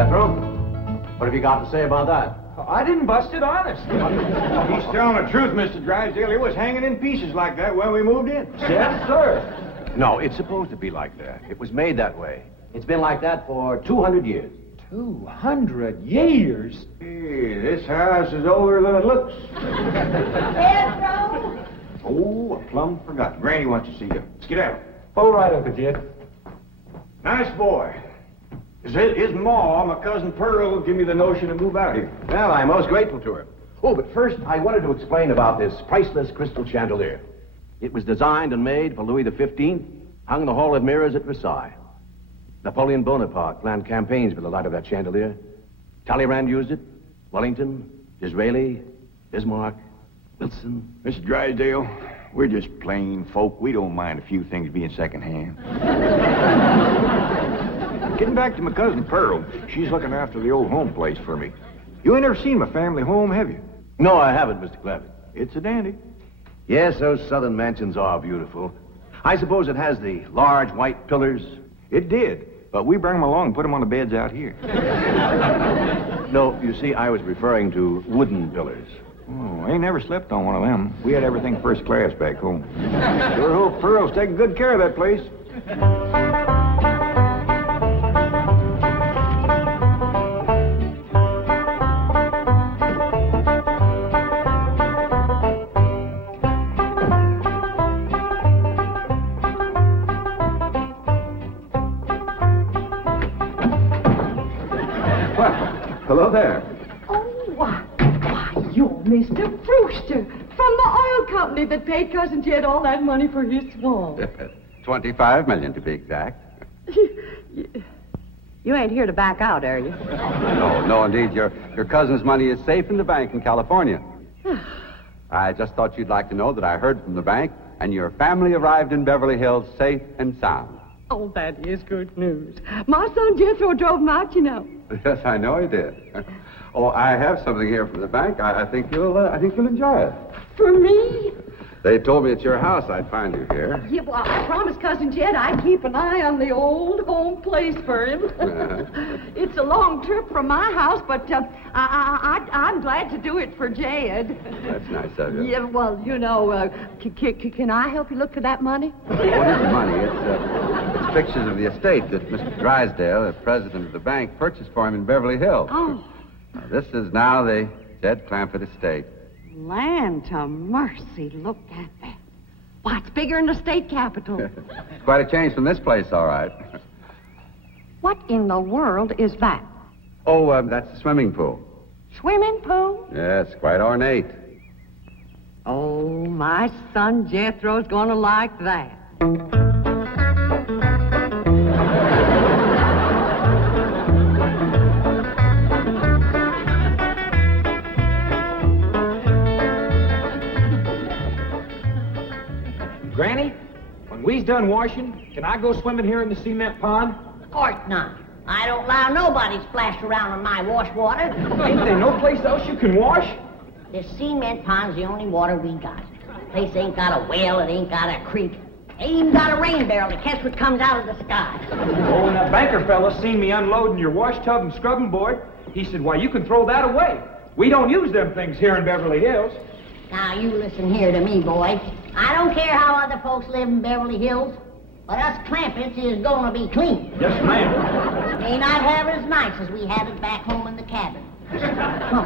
Jethro. What have you got to say about that? I didn't bust it, honest. He's telling the truth, Mr. Drysdale. It was hanging in pieces like that when we moved in. Yes, sir. No, it's supposed to be like that. It was made that way. It's been like that for 200 years. 200 years? Hey, this house is older than it looks. Jethro? Oh, I plumb forgot. Granny wants to see you. Let's get out. All right, Uncle Jed. Nice boy. His ma, my cousin Pearl, gave me the notion to move out here. Well, I'm most grateful to her. Oh, but first, I wanted to explain about this priceless crystal chandelier. It was designed and made for Louis XV, hung in the Hall of Mirrors at Versailles. Napoleon Bonaparte planned campaigns with the light of that chandelier. Talleyrand used it. Wellington, Disraeli, Bismarck, Wilson. Mr. Drysdale, we're just plain folk. We don't mind a few things being secondhand. Getting back to my cousin Pearl, she's looking after the old home place for me. You ain't never seen my family home, have you? No, I haven't, Mr. Clampett. It's a dandy. Yes, those southern mansions are beautiful. I suppose it has the large white pillars. It did, but we bring them along and put them on the beds out here. No, you see, I was referring to wooden pillars. Oh, I ain't never slept on one of them. We had everything first class back home. Sure hope Pearl's taking good care of that place. Hello there. Oh, why, you're Mr. Brewster from the oil company that paid Cousin Jed all that money for his swamp. 25 million to be exact. You ain't here to back out, are you? No, indeed. Your cousin's money is safe in the bank in California. I just thought you'd like to know that I heard from the bank, and your family arrived in Beverly Hills safe and sound. Oh, that is good news. My son Jethro drove him out, you know. Yes, I know he did. Oh, I have something here from the bank. I think you'll enjoy it. For me? They told me at your house I'd find you here. Yeah, well, I promised Cousin Jed I'd keep an eye on the old home place for him. It's a long trip from my house, but I'm glad to do it for Jed. That's nice of you. Yeah, well, you know, can I help you look for that money? What is the money? It's pictures of the estate that Mr. Drysdale, the president of the bank, purchased for him in Beverly Hills. Oh. Now, this is now the Jed Clampett estate. Land to mercy, look at that. Why, it's bigger than the state capitol. Quite a change from this place, all right. What in the world is that? Oh, that's the swimming pool. Swimming pool? Yes, quite ornate. Oh, my son Jethro's gonna like that. Granny, when we's done washing, can I go swimming here in the cement pond? Of course not. I don't allow nobody to splash around in my wash water. Ain't there no place else you can wash? This cement pond's the only water we got. Place ain't got a well, it ain't got a creek. Ain't even got a rain barrel to catch what comes out of the sky. Oh, and that banker fella seen me unloading your wash tub and scrubbing board. He said, why, you can throw that away. We don't use them things here in Beverly Hills. Now, you listen here to me, boy. I don't care how other folks live in Beverly Hills, but us Clampetts is gonna be clean. Yes, ma'am. May not have it as nice as we had it back home in the cabin.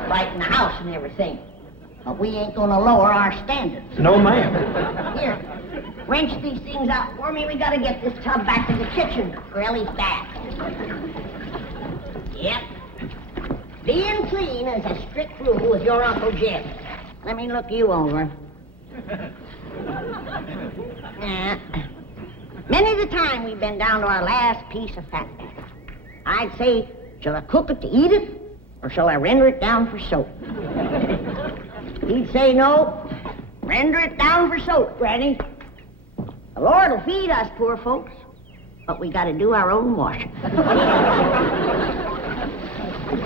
Right in the house and everything. But we ain't gonna lower our standards. No, ma'am. Here, wrench these things out for me. We gotta get this tub back to the kitchen for Elly's bath. Yep. Being clean is a strict rule with your Uncle Jed. Let me look you over. Many the time we've been down to our last piece of fat batter. I'd say, shall I cook it to eat it, or shall I render it down for soap? He'd say, no, render it down for soap, Granny. The Lord will feed us poor folks, but we gotta do our own washing.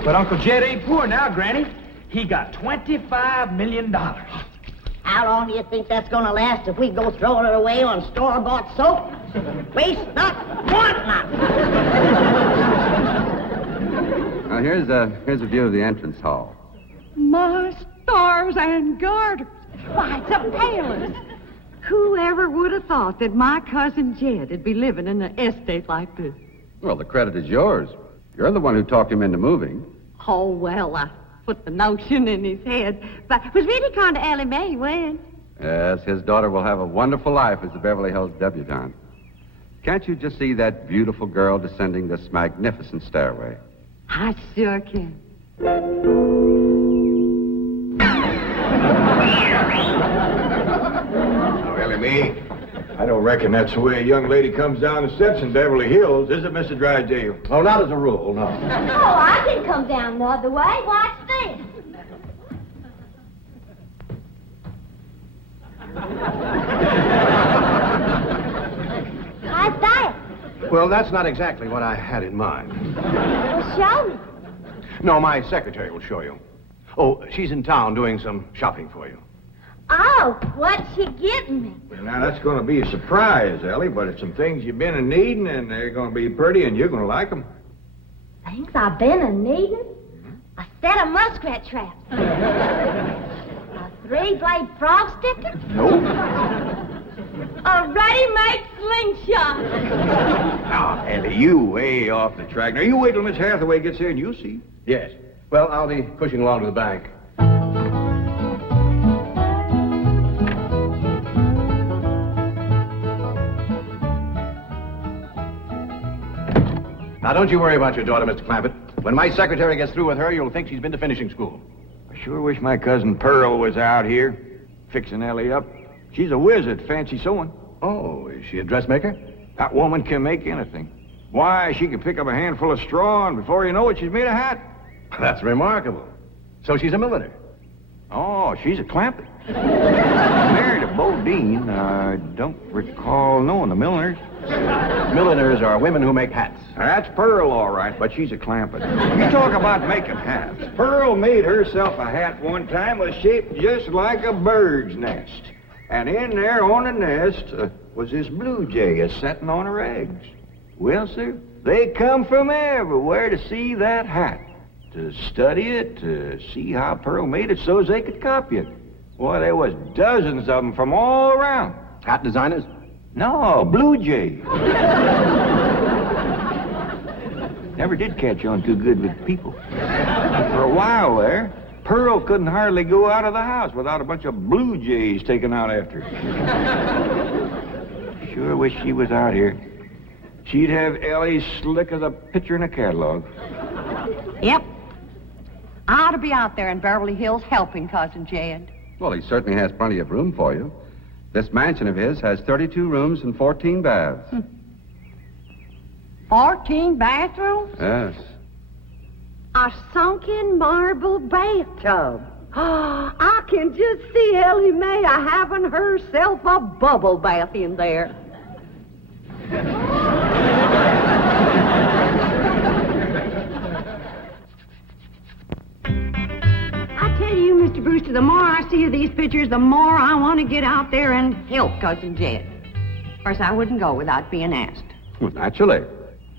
But Uncle Jed ain't poor now, Granny. He got $25 million. How long do you think that's gonna last if we go throwing it away on store-bought soap? Waste not, want not. Well, here's a view of the entrance hall. My stars and garters. Why, it's a palace. Whoever would have thought that my cousin Jed would be living in an estate like this? Well, the credit is yours. You're the one who talked him into moving. Oh, well, I put the notion in his head. But it was really kind of Elly May when. Yes, his daughter will have a wonderful life as the Beverly Hills debutante. Can't you just see that beautiful girl descending this magnificent stairway? I sure can. Oh, Elly May, I don't reckon that's the way a young lady comes down the steps in Beverly Hills, is it, Mr. Drysdale? Oh, not as a rule, no. Oh, I can come down the other way. Watch this. How's that? Well, that's not exactly what I had in mind. Well, show me. No, my secretary will show you. Oh, she's in town doing some shopping for you. Oh, what's she getting me? Well, now, that's going to be a surprise, Elly, but it's some things you've been in needing, and they're going to be pretty, and you're going to like them. Things I've been a-needing? A set of muskrat traps. A three-blade frog sticker? Nope. A ready-made slingshot. Now, Elly, you way off the track. Now, you wait till Miss Hathaway gets here, and you'll see. Yes. Well, I'll be pushing along to the bank. Now, don't you worry about your daughter, Mr. Clampett. When my secretary gets through with her, you'll think she's been to finishing school. I sure wish my cousin Pearl was out here, fixing Elly up. She's a whiz at fancy sewing. Oh, is she a dressmaker? That woman can make anything. Why, she can pick up a handful of straw, and before you know it, she's made a hat. That's remarkable. So she's a milliner. Oh, she's a Clampett. Married a Bodine. I don't recall knowing the milliners. Milliners are women who make hats. That's Pearl, all right, but she's a Clampett. You talk about making hats. Pearl made herself a hat one time that was shaped just like a bird's nest. And in there on the nest was this blue jay a-setting on her eggs. Well, sir, they come from everywhere to see that hat, to study it, to see how Pearl made it so as they could copy it. Boy, there was dozens of them from all around. Hat designers? No, blue jay. Never did catch on too good with people. For a while there, Pearl couldn't hardly go out of the house without a bunch of blue jays taken out after her. Sure wish she was out here. She'd have Elly slick as a picture in a catalog. Yep. I ought to be out there in Beverly Hills helping Cousin Jed. Well, he certainly has plenty of room for you. This mansion of his has 32 rooms and 14 baths. 14 bathrooms? Yes. A sunken marble bathtub. I can just see Elly May having herself a bubble bath in there. I tell you, Mr. Brewster, the more I see of these pictures, the more I want to get out there and help Cousin Jed. Of course, I wouldn't go without being asked. Well, naturally.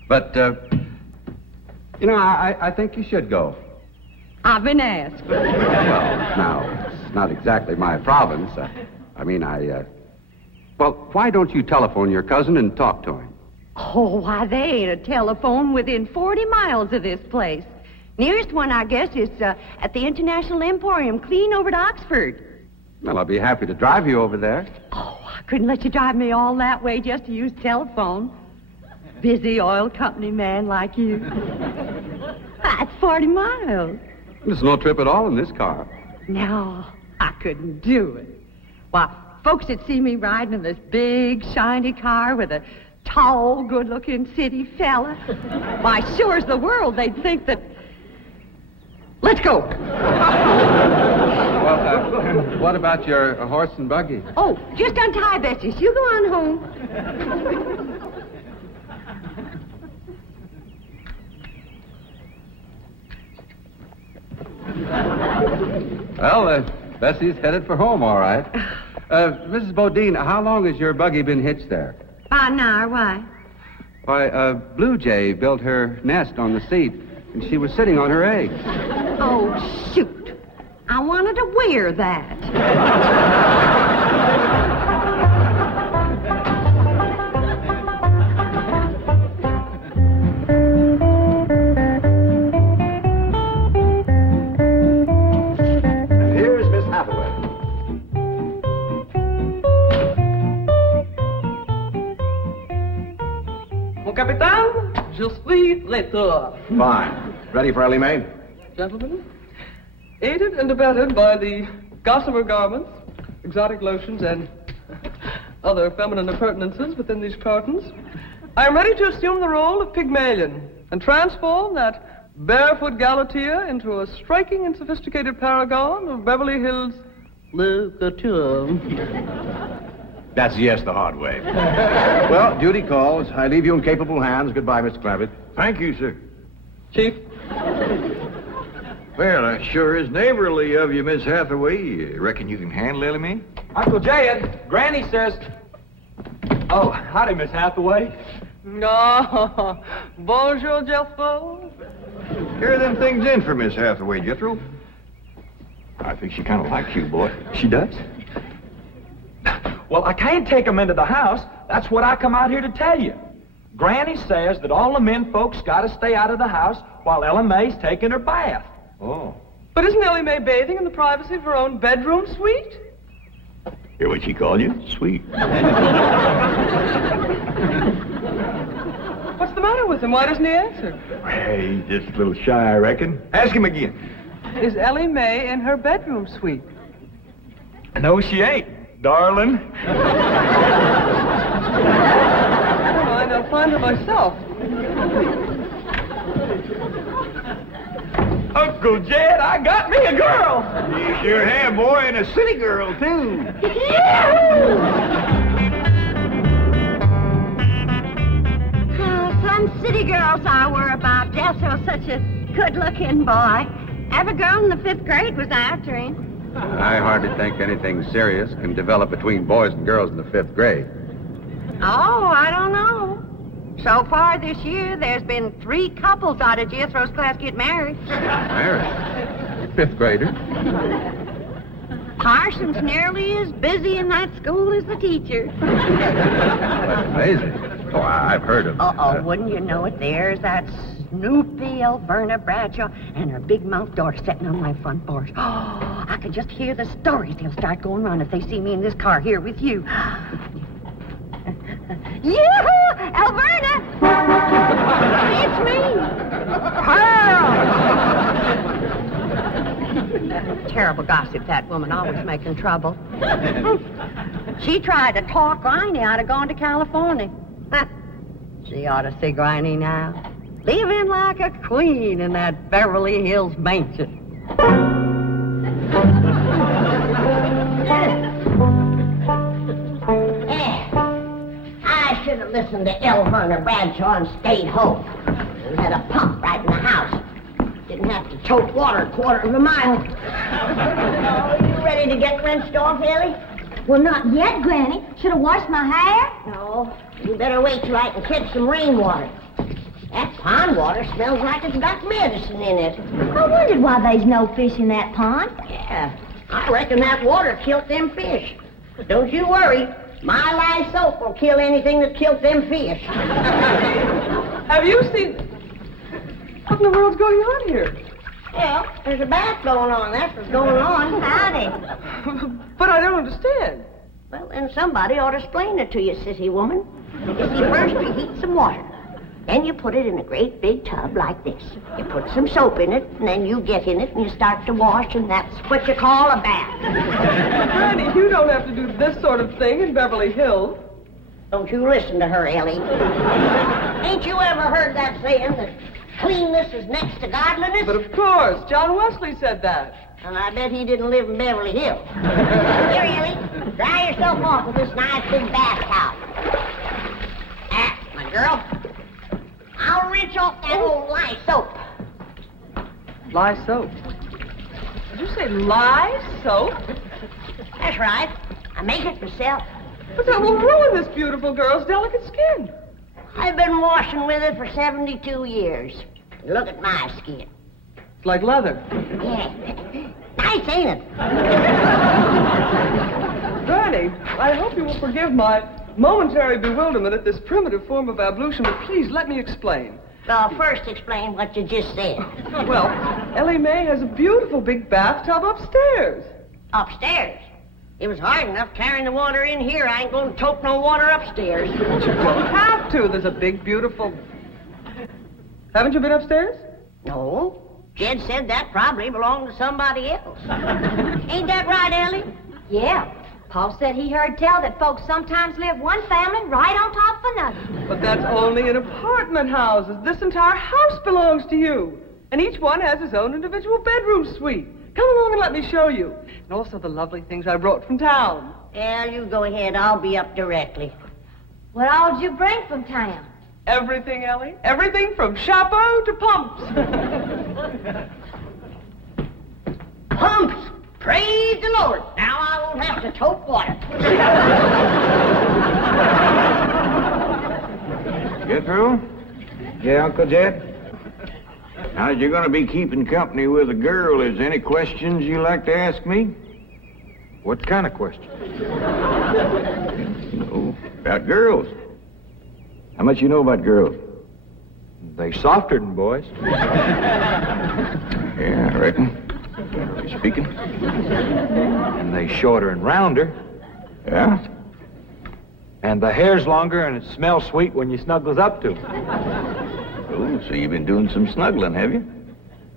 But, I think you should go. I've been asked. Well, now, it's not exactly my province. Well, why don't you telephone your cousin and talk to him? Oh, why, they ain't a telephone within 40 miles of this place. Nearest one, I guess, is at the International Emporium, clean over to Oxford. Well, I'll be happy to drive you over there. Oh, I couldn't let you drive me all that way just to use telephone. Busy oil company man like you. That's 40 miles. There's no trip at all in this car. No, I couldn't do it. Why, folks that see me riding in this big, shiny car with a tall, good-looking city fella, why, sure as the world, they'd think that... Let's go. Well, what about your horse and buggy? Oh, just untie Betsy. You go on home. Well, Bessie's headed for home, all right. Mrs. Bodine, how long has your buggy been hitched there? About an hour, why? Why, Blue Jay built her nest on the seat, and she was sitting on her eggs. Oh, shoot. I wanted to wear that. And here's Miss Hathaway. Mon capitaine, je suis l'état. Fine. Ready for Elly May? Gentlemen, aided and abetted by the gossamer garments, exotic lotions, and other feminine appurtenances within these cartons, I am ready to assume the role of Pygmalion and transform that barefoot galatea into a striking and sophisticated paragon of Beverly Hills literature. That's yes the hard way. Well, duty calls. I leave you in capable hands. Goodbye, Mr. Clampett. Thank you, sir. Chief, Well, that sure is neighborly of you, Miss Hathaway. Reckon you can handle Elly May? Uncle Jed, Granny says... Oh, howdy, Miss Hathaway. no, bonjour, Jethro. Here are them things in for Miss Hathaway, Jethro. I think she kind of likes you, boy. She does? Well, I can't take 'em into the house. That's what I come out here to tell you. Granny says that all the men folks got to stay out of the house while Elly May's taking her bath. Oh. But isn't Elly May bathing in the privacy of her own bedroom suite? Hear what she called you? Sweet. What's the matter with him? Why doesn't he answer? Hey, he's just a little shy, I reckon. Ask him again. Is Elly May in her bedroom suite? No, she ain't, darling. Never mind, I'll find her myself. Uncle Jed, I got me a girl. You sure have, boy, and a city girl, too. Some city girls I were about. Jethro's such a good-looking boy. Every girl in the 5th grade was after him. I hardly think anything serious can develop between boys and girls in the 5th grade. Oh, I don't know. So far this year, there's been 3 couples out of Jethro's class get married. Married? 5th grader? Parson's nearly as busy in that school as the teacher. That's amazing. Oh, I've heard of Wouldn't you know it? There's that Snoopy Alverna Bradshaw and her big mouth daughter sitting on my front porch. Oh, I can just hear the stories they'll start going around if they see me in this car here with you. Yoo-hoo! Alverna! It's me! Pearl! Terrible gossip, that woman, always making trouble. She tried to talk Granny out of going to California. She ought to see Granny now. Living like a queen in that Beverly Hills mansion. I should have listened to Alverna Bradshaw and stayed home. We had a pump right in the house. Didn't have to tote water a quarter of a mile. Oh, you ready to get rinsed off, Elly? Well, not yet, Granny. Should have washed my hair. No, you better wait till I can catch some rainwater. That pond water smells like it's got medicine in it. I wondered why there's no fish in that pond. Yeah, I reckon that water killed them fish. But don't you worry. My lye soap will kill anything that killed them fish. Have you seen... What in the world's going on here? Well, there's a bath going on. That's what's going on. Howdy. But I don't understand. Well, then somebody ought to explain it to you, sissy woman. You see, first you heat some water. Then you put it in a great big tub like this. You put some soap in it, and then you get in it, and you start to wash, and that's what you call a bath. Granny, you don't have to do this sort of thing in Beverly Hills. Don't you listen to her, Elly. Ain't you ever heard that saying that cleanness is next to godliness? But of course, John Wesley said that. And I bet he didn't live in Beverly Hills. Here, Elly, dry yourself off with this nice big bath towel. Ah, my girl. I'll rinse off that old lye soap. Lye soap. Did you say lye soap? That's right. I make it myself. But that will ruin this beautiful girl's delicate skin. I've been washing with it for 72 years. Look at my skin. It's like leather. Yeah. Nice, ain't it? Granny, I hope you will forgive my momentary bewilderment at this primitive form of ablution, but please let me explain. Well, first explain what you just said. Well, Elly May has a beautiful big bathtub upstairs. Upstairs. It was hard enough carrying the water in here. I ain't going to tote no water upstairs. You don't have to. There's a big, beautiful... Haven't you been upstairs? No. Jed said that probably belonged to somebody else. Ain't that right, Elly? Yeah. Paul said he heard tell that folks sometimes live one family right on top of another. But that's only in apartment houses. This entire house belongs to you. And each one has his own individual bedroom suite. Come along and let me show you. And also the lovely things I brought from town. Yeah, you go ahead. I'll be up directly. What all did you bring from town? Everything, Elly. Everything from chapeau to pumps. Pumps! Praise the Lord. Now I won't have to tote water. Jethro? Yeah, Uncle Jed? Now, you're going to be keeping company with a girl. Is there any questions you like to ask me? What kind of question? No, about girls. How much you know about girls? They softer than boys. Yeah, I reckon. Speaking. And they shorter and rounder. Yeah? And the hair's longer and it smells sweet when you snuggles up to 'em. Oh, so you've been doing some snuggling, have you?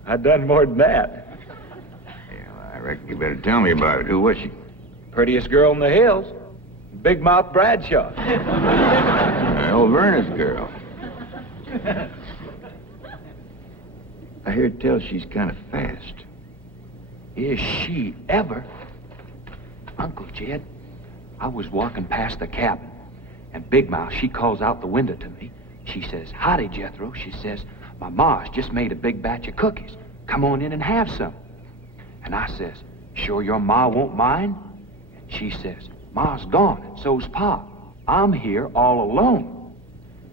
I done more than that. Yeah, well, I reckon you better tell me about it. Who was she? Prettiest girl in the hills. Big Mouth Bradshaw. Well, Verna's girl. I hear tell she's kind of fast. Is she ever? Uncle Jed, I was walking past the cabin, and Big Mouth, she calls out the window to me. She says, "Howdy, Jethro." She says, "My ma's just made a big batch of cookies. Come on in and have some." And I says, "Sure your ma won't mind?" And she says, "Ma's gone, and so's Pa. I'm here all alone."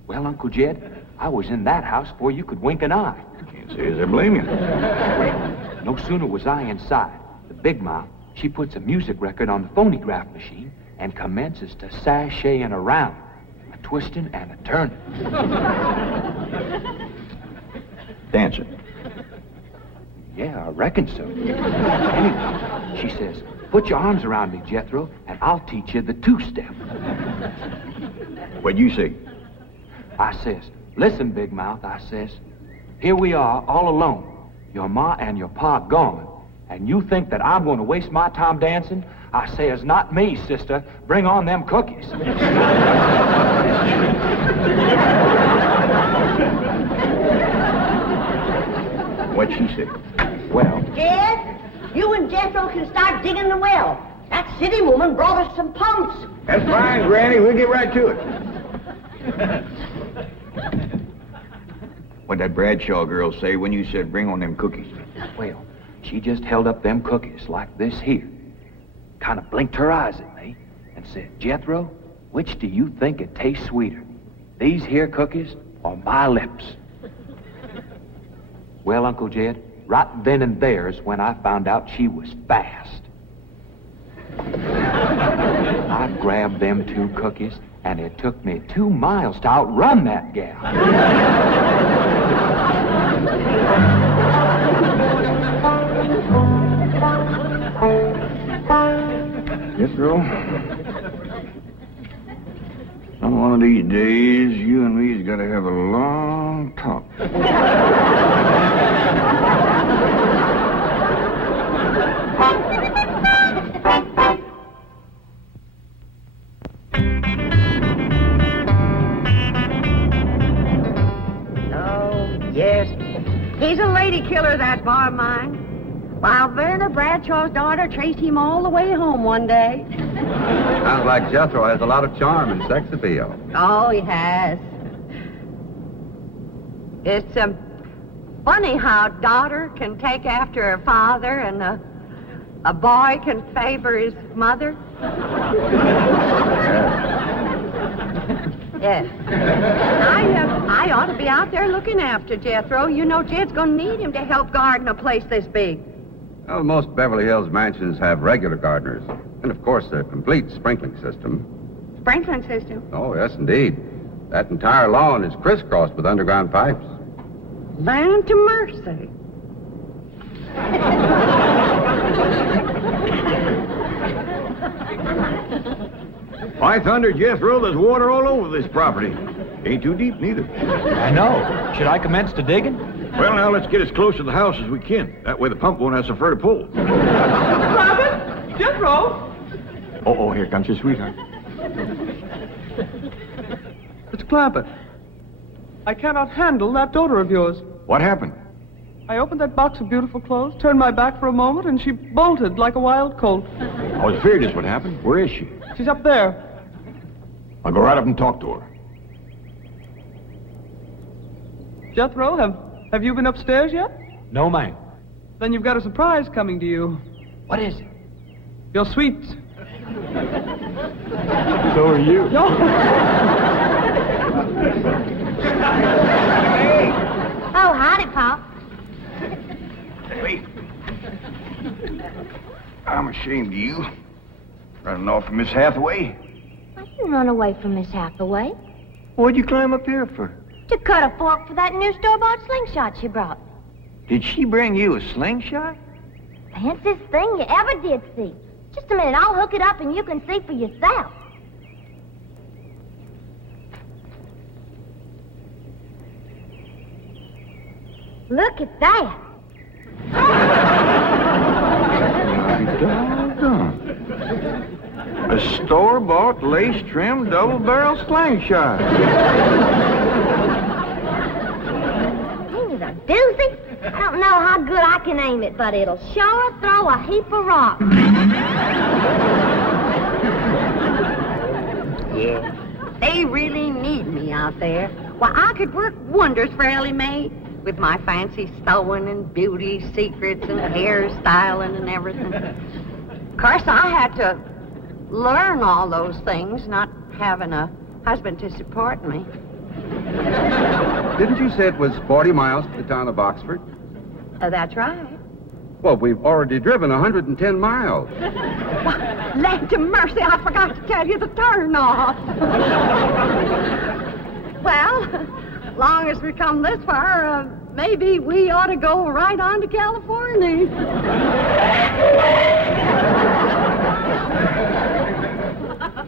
Well, Uncle Jed, I was in that house before you could wink an eye. Can't say as I blame you. No sooner was I inside, the Big Mouth, she puts a music record on the phonograph machine and commences to sashaying around, a twisting and a turning. Dancing. Yeah, I reckon so. Anyway, she says, "Put your arms around me, Jethro, and I'll teach you the two-step." What'd you say? I says, "Listen, Big Mouth," I says, "here we are all alone. Your ma and your pa gone, and you think that I'm going to waste my time dancing?" I says, "Not me, sister. Bring on them cookies." What'd she say? Well, Jed, you and Jethro can start digging the well. That city woman brought us some pumps. That's fine, Granny. We'll get right to it. What'd that Bradshaw girl say when you said bring on them cookies? well, she just held up them cookies like this here, kind of blinked her eyes at me, and said, "Jethro, which do you think it tastes sweeter, these here cookies or my lips?" Well, Uncle Jed, right then and there's when I found out she was fast. I grabbed them two cookies, and it took me 2 miles to outrun that gal. Jethro, on one of these days, you and me's got to have a long talk. Yes. He's a lady killer, that bar of mine. While Verna Bradshaw's daughter traced him all the way home one day. Sounds like Jethro has a lot of charm and sex appeal. Oh, he has. It's funny how a daughter can take after her father and a boy can favor his mother. Yes. I ought to be out there looking after Jethro. You know Jed's going to need him to help garden a place this big. Well, most Beverly Hills mansions have regular gardeners. And, of course, a complete sprinkling system. Sprinkling system? Oh, yes, indeed. That entire lawn is crisscrossed with underground pipes. Land to mercy. By thunder, Jethro, there's water all over this property. Ain't too deep, neither. I know. Should I commence to digging? Well, now, let's get as close to the house as we can. That way the pump won't have so far to pull. Clampett? Jethro? Oh, here comes your sweetheart. Mr. Clampett, I cannot handle that daughter of yours. What happened? I opened that box of beautiful clothes, turned my back for a moment, and she bolted like a wild colt. I was afraid this would happen. Where is she? She's up there. I'll go right up and talk to her. Jethro, have you been upstairs yet? No, ma'am. Then you've got a surprise coming to you. What is it? Your sweets. So are you. No. Oh, howdy, Pop. Wait. I'm ashamed of you. Running off from Miss Hathaway. I didn't run away from Miss Hathaway. What'd you climb up here for? To cut a fork for that new store-bought slingshot she brought. Did she bring you a slingshot? Fanciest thing you ever did see. Just a minute, I'll hook it up and you can see for yourself. Look at that. Doggone. A store-bought, lace-trimmed, double-barrel slingshot. Ain't it a doozy? I don't know how good I can aim it, but it'll sure throw a heap of rocks. Yeah. They really need me out there. Why, I could work wonders for Elly Mae with my fancy sewing and beauty secrets and hairstyling and everything. Of course, I had to learn all those things, not having a husband to support me. Didn't you say it was 40 miles to the town of Oxford? That's right. Well, we've already driven 110 miles. Land to mercy, I forgot to tell you the turn off. Well, long as we come this far, maybe we ought to go right on to California.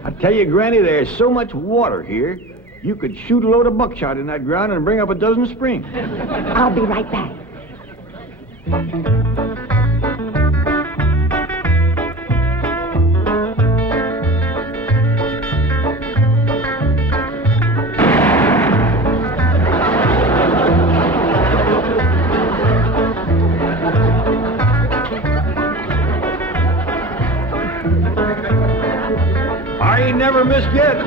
I tell you, Granny, there's so much water here, you could shoot a load of buckshot in that ground and bring up a dozen springs. I'll be right back. I ain't never missed yet.